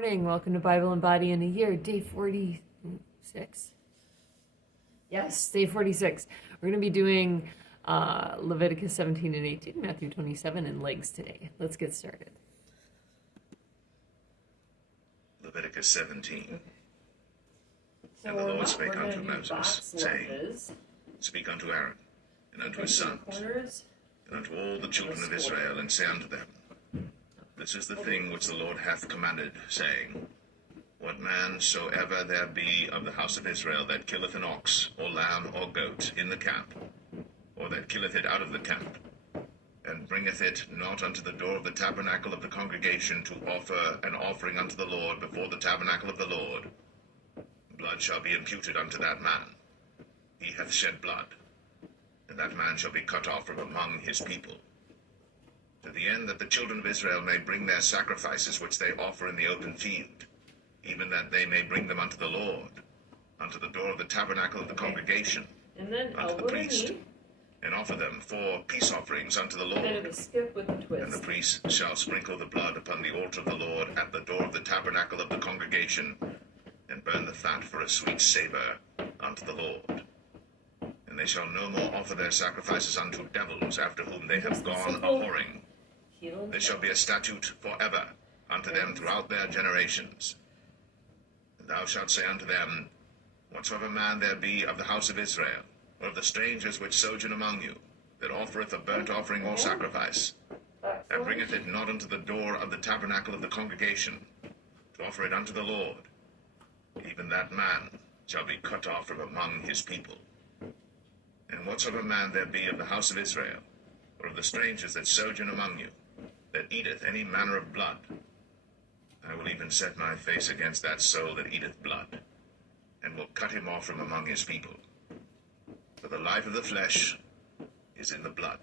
Morning. Welcome to Bible and Body in a Year, day 46. Yes, day 46. We're going to be doing Leviticus 17 and 18, Matthew 27, and legs today. Let's get started. Leviticus 17. Okay. And the Lord spake unto Moses, saying, Speak unto Aaron, and unto his sons, and unto all the children of Israel, and say unto them, This is the thing which the Lord hath commanded, saying, What man soever there be of the house of Israel that killeth an ox, or lamb, or goat in the camp, or that killeth it out of the camp, and bringeth it not unto the door of the tabernacle of the congregation to offer an offering unto the Lord before the tabernacle of the Lord, blood shall be imputed unto that man. He hath shed blood, and that man shall be cut off from among his people, to the end that the children of Israel may bring their sacrifices which they offer in the open field, even that they may bring them unto the Lord, unto the door of the tabernacle of the congregation, And then unto the priest, and offer them for peace offerings unto the kind of Lord. a skip with a twist. And the priest shall sprinkle the blood upon the altar of the Lord at the door of the tabernacle of the congregation, and burn the fat for a sweet savour unto the Lord. And they shall no more offer their sacrifices unto devils, after whom they have gone a-whoring. This shall be a statute forever unto them throughout their generations. And thou shalt say unto them, Whatsoever man there be of the house of Israel, or of the strangers which sojourn among you, that offereth a burnt offering or sacrifice, and bringeth it not unto the door of the tabernacle of the congregation, to offer it unto the Lord, even that man shall be cut off from among his people. And whatsoever man there be of the house of Israel, or of the strangers that sojourn among you, that eateth any manner of blood, I will even set my face against that soul that eateth blood, and will cut him off from among his people. For the life of the flesh is in the blood,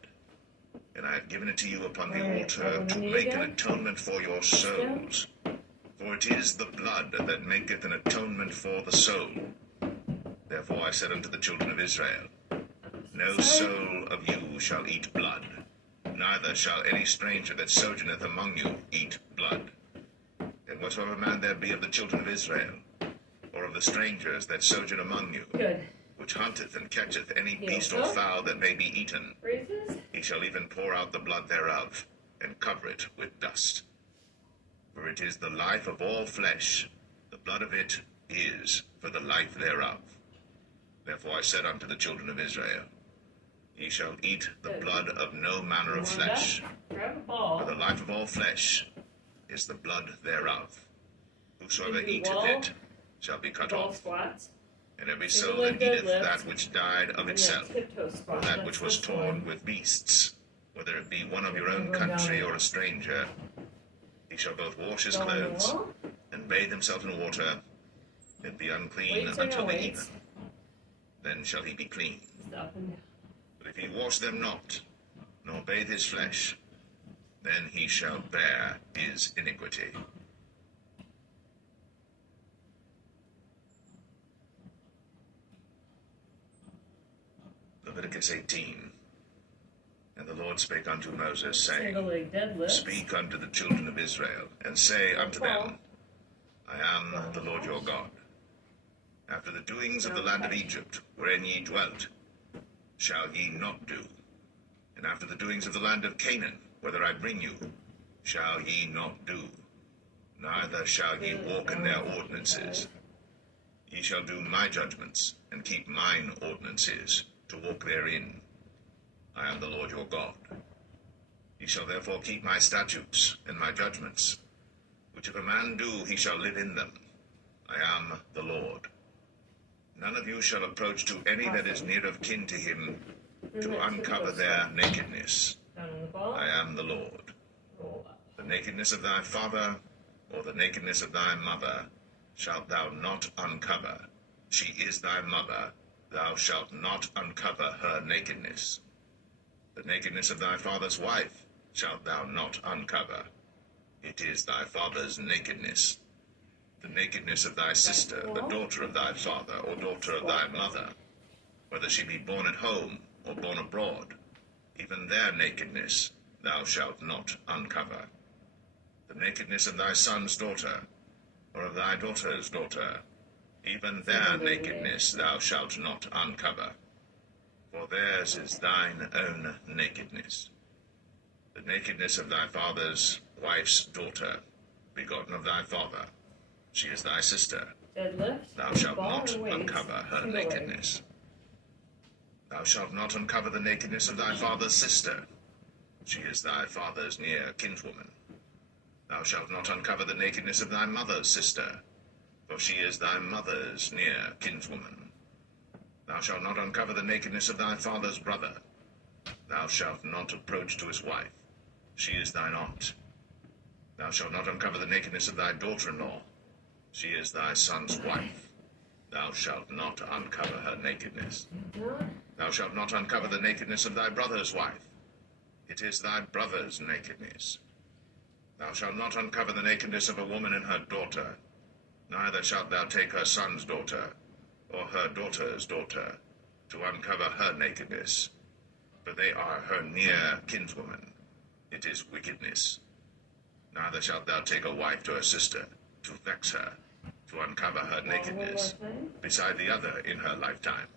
and I have given it to you upon the altar to make an atonement for your souls. For it is the blood that maketh an atonement for the soul. Therefore I said unto the children of Israel, No soul of you shall eat blood, neither shall any stranger that sojourneth among you eat blood. And whatsoever man there be of the children of Israel, or of the strangers that sojourn among you, which hunteth and catcheth any beast or fowl that may be eaten, he shall even pour out the blood thereof, and cover it with dust. For it is the life of all flesh, the blood of it is for the life thereof. Therefore I said unto the children of Israel, Ye shall eat the blood of no manner of flesh, for the life of all flesh is the blood thereof. Whosoever eateth it shall be cut off. And every soul that eateth that which died of itself, or that which was torn with beasts, whether it be one of your own country or a stranger, he shall both wash his clothes and bathe himself in water, and be unclean until the even. Then shall he be clean. But if he wash them not, nor bathe his flesh, then he shall bear his iniquity. Leviticus 18. And the Lord spake unto Moses, saying, Speak unto the children of Israel, and say unto them, I am the Lord your God. After the doings of the land of Egypt, wherein ye dwelt, shall ye not do. And after the doings of the land of Canaan, whither I bring you, shall ye not do. Neither shall ye walk in their ordinances. Ye shall do my judgments, and keep mine ordinances, to walk therein. I am the Lord your God. Ye shall therefore keep my statutes and my judgments, which if a man do, he shall live in them. I am the Lord. None of you shall approach to any that is near of kin to him, to uncover their nakedness. I am the Lord. The nakedness of thy father, or the nakedness of thy mother, shalt thou not uncover. She is thy mother, thou shalt not uncover her nakedness. The nakedness of thy father's wife shalt thou not uncover. It is thy father's nakedness. The nakedness of thy sister, the daughter of thy father, or daughter of thy mother, whether she be born at home or born abroad, even their nakedness thou shalt not uncover. The nakedness of thy son's daughter, or of thy daughter's daughter, even their nakedness thou shalt not uncover. For theirs is thine own nakedness. The nakedness of thy father's wife's daughter, begotten of thy father, she is thy sister. Deadlift. Thou shalt Ball not or weights? uncover her Single leg. nakedness. Thou shalt not uncover the nakedness of thy father's sister. She is thy father's near kinswoman. Thou shalt not uncover the nakedness of thy mother's sister, for she is thy mother's near kinswoman. Thou shalt not uncover the nakedness of thy father's brother. Thou shalt not approach to his wife. She is thine aunt. Thou shalt not uncover the nakedness of thy daughter-in-law. She is thy son's wife. Thou shalt not uncover her nakedness. Thou shalt not uncover the nakedness of thy brother's wife. It is thy brother's nakedness. Thou shalt not uncover the nakedness of a woman and her daughter, neither shalt thou take her son's daughter, or her daughter's daughter, to uncover her nakedness, for they are her near kinswoman. It is wickedness. Neither shalt thou take a wife to her sister, to vex her, to uncover her nakedness, beside the other in her lifetime.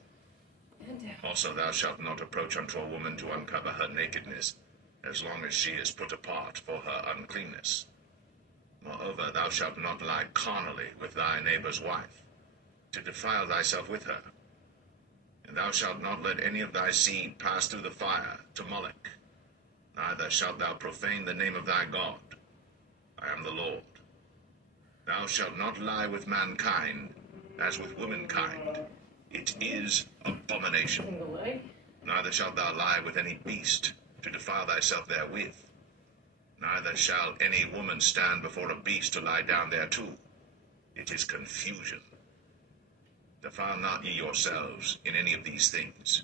Also thou shalt not approach unto a woman to uncover her nakedness, as long as she is put apart for her uncleanness. Moreover, thou shalt not lie carnally with thy neighbor's wife, to defile thyself with her. And thou shalt not let any of thy seed pass through the fire to Moloch, neither shalt thou profane the name of thy God. I am the Lord. Thou shalt not lie with mankind, as with womankind. It is abomination. Single leg. Neither shalt thou lie with any beast, to defile thyself therewith. Neither shall any woman stand before a beast to lie down thereto. It is confusion. Defile not ye yourselves in any of these things.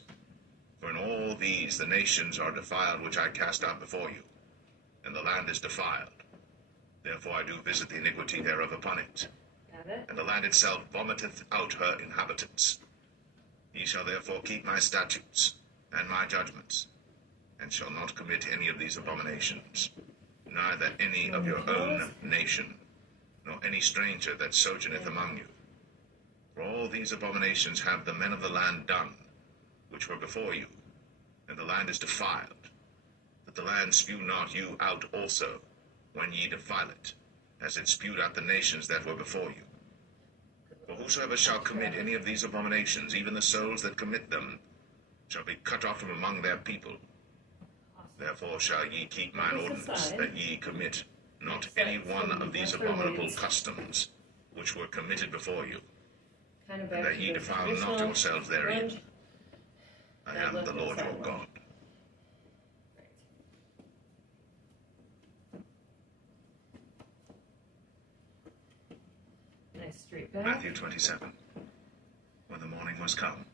For in all these the nations are defiled which I cast out before you, and the land is defiled. Therefore I do visit the iniquity thereof upon it, Got it? and the land itself vomiteth out her inhabitants. Ye shall therefore keep my statutes and my judgments, and shall not commit any of these abominations, neither any of your own nation, nor any stranger that sojourneth among you. For all these abominations have the men of the land done, which were before you, and the land is defiled, that the land spew not you out also, when ye defile it, as it spewed out the nations that were before you. For whosoever shall commit any of these abominations, even the souls that commit them, shall be cut off from among their people. Therefore shall ye keep mine ordinance, that ye commit not any one of these abominable customs, which were committed before you, Kind of and back that to ye the defile not traditional yourselves therein. lunge. I am the Lord your God. Nice straight back. Matthew 27. When the morning was come,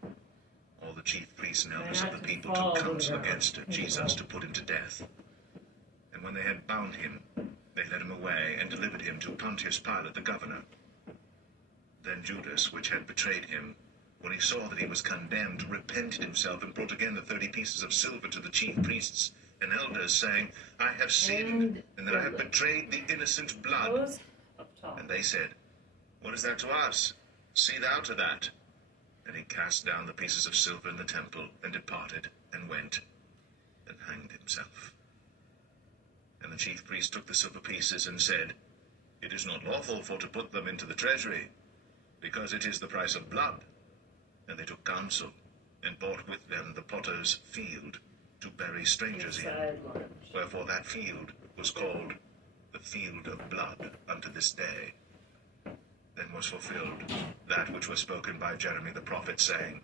all the chief priests and elders of the people took counsel against Jesus to put him to death. And when they had bound him, they led him away and delivered him to Pontius Pilate the governor. Then Judas, which had betrayed him, when he saw that he was condemned, repented himself and brought again the 30 pieces of silver to the chief priests and elders, saying, I have sinned, and that I have betrayed the innocent blood. Toes up top. And they said, What is that to us? See thou to that. And he cast down the pieces of silver in the temple, and departed, and went, and hanged himself. And the chief priest took the silver pieces, and said, It is not lawful for to put them into the treasury, because it is the price of blood. And they took counsel, and bought with them the potter's field, to bury strangers in. Side lunge. Wherefore that field was called the field of blood unto this day. Then was fulfilled that which was spoken by Jeremy the prophet, saying,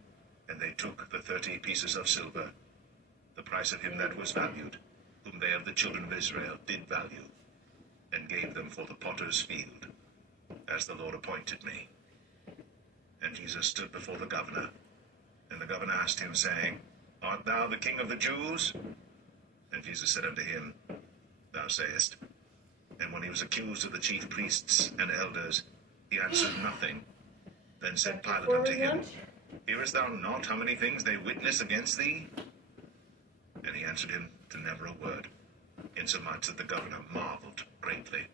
And they took the 30 pieces of silver, the price of him that was valued, whom they of the children of Israel did value, and gave them for the potter's field, as the Lord appointed me. And Jesus stood before the governor, and the governor asked him, saying, Art thou the king of the Jews? And Jesus said unto him, Thou sayest. And when he was accused of the chief priests and elders, he answered nothing. Then said Pilate unto him, Hearest thou not how many things they witness against thee? And he answered him to never a word, insomuch that the governor marveled greatly.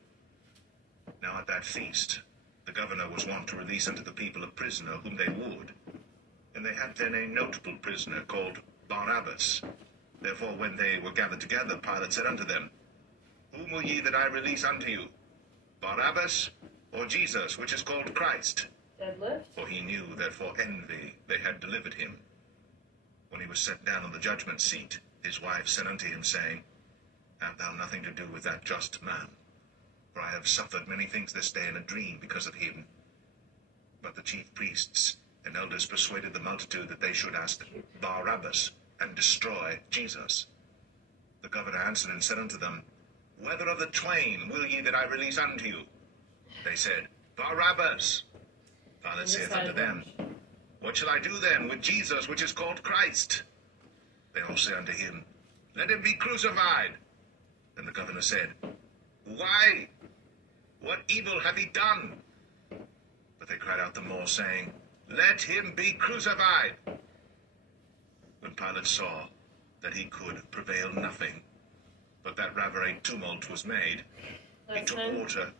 Now at that feast The governor was wont to release unto the people a prisoner whom they would. And they had then a notable prisoner called Barabbas. Therefore, when they were gathered together, Pilate said unto them, Whom will ye that I release unto you? Barabbas, or Jesus, which is called Christ? Deadlift. For he knew that for envy they had delivered him. When he was set down on the judgment seat, his wife said unto him, saying, Have thou nothing to do with that just man? For I have suffered many things this day in a dream because of him. But the chief priests and elders persuaded the multitude that they should ask Barabbas and destroy Jesus. The governor answered and said unto them, Whether of the twain will ye that I release unto you? They said, Barabbas. Pilate saith unto them, What shall I do then with Jesus, which is called Christ? They all say unto him, Let him be crucified. Then the governor said, Why? What evil hath he done? But they cried out the more, saying, Let him be crucified. When Pilate saw that he could prevail nothing, but that rather a tumult was made, he took water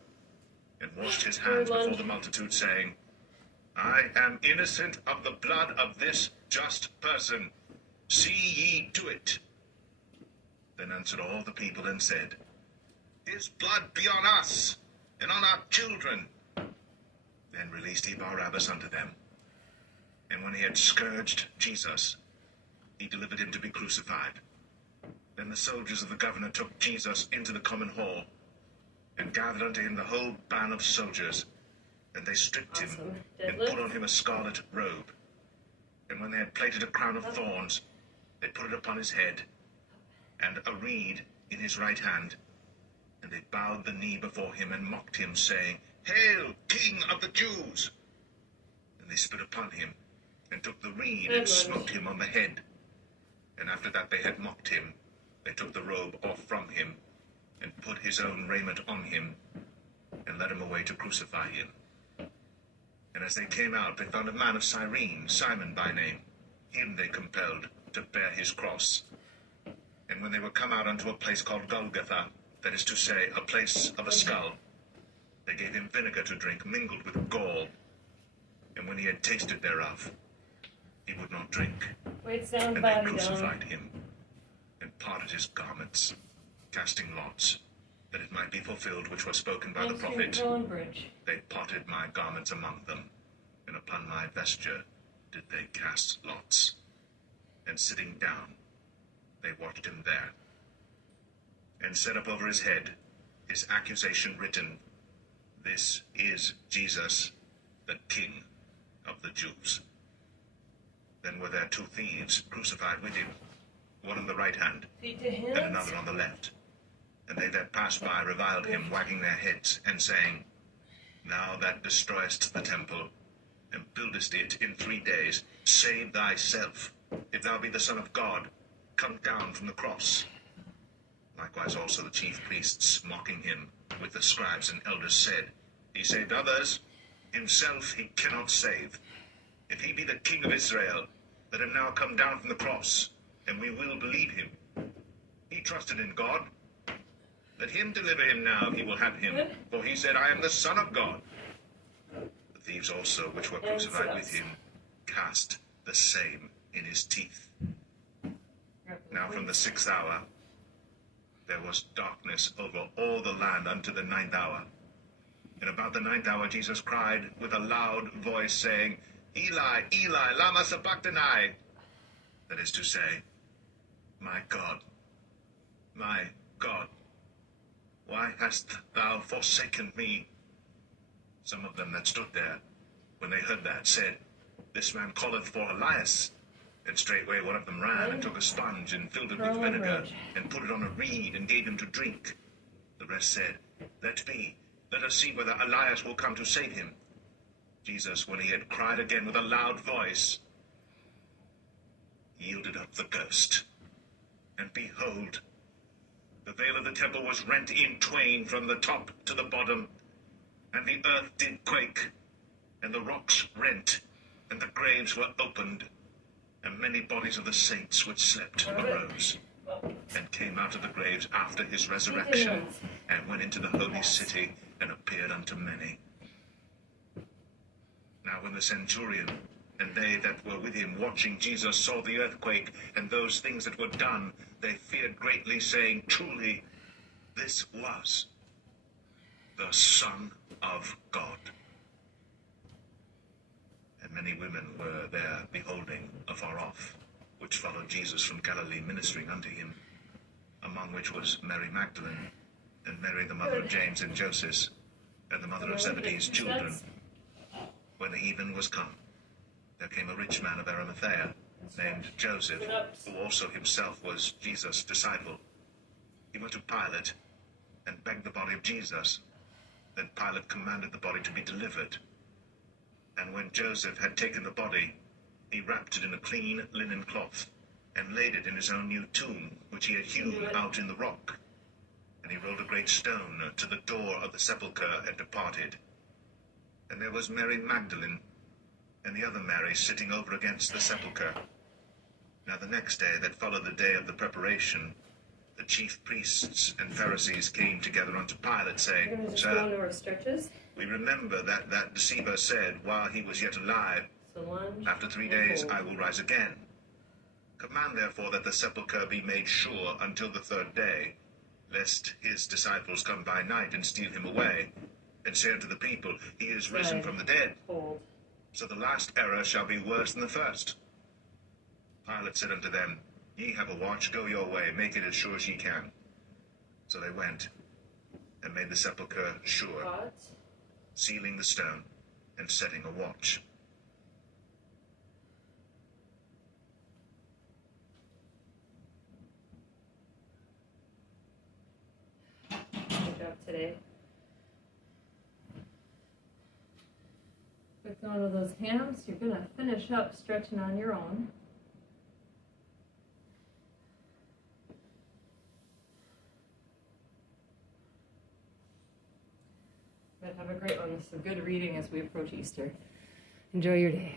and washed his hands before the multitude, saying, I am innocent of the blood of this just person. See ye to it. Then answered all the people and said, His blood be on us, and on our children. Then released he Barabbas unto them. And when he had scourged Jesus, he delivered him to be crucified. Then the soldiers of the governor took Jesus into the common hall, and gathered unto him the whole band of soldiers, and they stripped him, and put on him a scarlet robe. And when they had plaited a crown of thorns, they put it upon his head, and a reed in his right hand. And they bowed the knee before him, and mocked him, saying, Hail, King of the Jews! And they spit upon him, and took the reed, and smote him on the head. And after that they had mocked him, they took the robe off from him, and put his own raiment on him, and led him away to crucify him. And as they came out, they found a man of Cyrene, Simon by name. Him they compelled to bear his cross. And when they were come out unto a place called Golgotha, that is to say, a place of a skull, they gave him vinegar to drink, mingled with gall. And when he had tasted thereof, he would not drink. And they crucified him, and parted his garments, casting lots, that it might be fulfilled which was spoken by the prophet. They parted my garments among them, and upon my vesture did they cast lots. And sitting down, they watched him there, and set up over his head his accusation written, This is Jesus, the King of the Jews. Then were there two thieves crucified with him, one on the right hand, and another on the left. And they that passed by reviled him, wagging their heads, and saying, Thou that destroyest the temple, and buildest it in 3 days, save thyself. If thou be the Son of God, come down from the cross. Likewise also the chief priests, mocking him, with the scribes and elders, said, He saved others, himself he cannot save. If he be the King of Israel, let him now come down from the cross, and we will believe him. He trusted in God. Let him deliver him now, he will have him. For he said, I am the Son of God. The thieves also, which were crucified with him, cast the same in his teeth. Now from the 6th hour, there was darkness over all the land unto the 9th hour. And about the 9th hour Jesus cried with a loud voice, saying, Eli, Eli, lama sabachthani. That is to say, My God, why hast thou forsaken me? Some of them that stood there, when they heard that, said, This man calleth for Elias. And straightway one of them ran and took a sponge and filled it with vinegar, and put it on a reed and gave him to drink. The rest said, Let be, let us see whether Elias will come to save him. Jesus, when he had cried again with a loud voice, yielded up the ghost. And behold, the veil of the temple was rent in twain from the top to the bottom, and the earth did quake, and the rocks rent, and the graves were opened, and many bodies of the saints which slept arose, and came out of the graves after his resurrection, and went into the holy city, and appeared unto many. when the centurion and they that were with him watching Jesus saw the earthquake and those things that were done, they feared greatly, saying, Truly, this was the Son of God. And many women were there beholding afar off, which followed Jesus from Galilee, ministering unto him, among which was Mary Magdalene, and Mary the mother of James and Joseph, and the mother of Zebedee's children. When the even was come, there came a rich man of Arimathea, named Joseph, who also himself was Jesus' disciple. He went to Pilate, and begged the body of Jesus. Then Pilate commanded the body to be delivered. And when Joseph had taken the body, he wrapped it in a clean linen cloth, and laid it in his own new tomb, which he had hewn out in the rock. And he rolled a great stone to the door of the sepulchre, and departed. And there was Mary Magdalene, and the other Mary sitting over against the sepulchre. Now the next day that followed the day of the preparation, the chief priests and Pharisees came together unto Pilate, saying, Sir, we remember that that deceiver said, while he was yet alive, After 3 days I will rise again. Command therefore that the sepulchre be made sure until the third day, lest his disciples come by night and steal him away, and say unto the people, He is risen from the dead. So the last error shall be worse than the first. Pilate said unto them, Ye have a watch, go your way, make it as sure as ye can. So they went, and made the sepulchre sure, sealing the stone, and setting a watch. Good job today. With one of those hams, you're going to finish up stretching on your own. But have a great one. Some good reading as we approach Easter. Enjoy your day.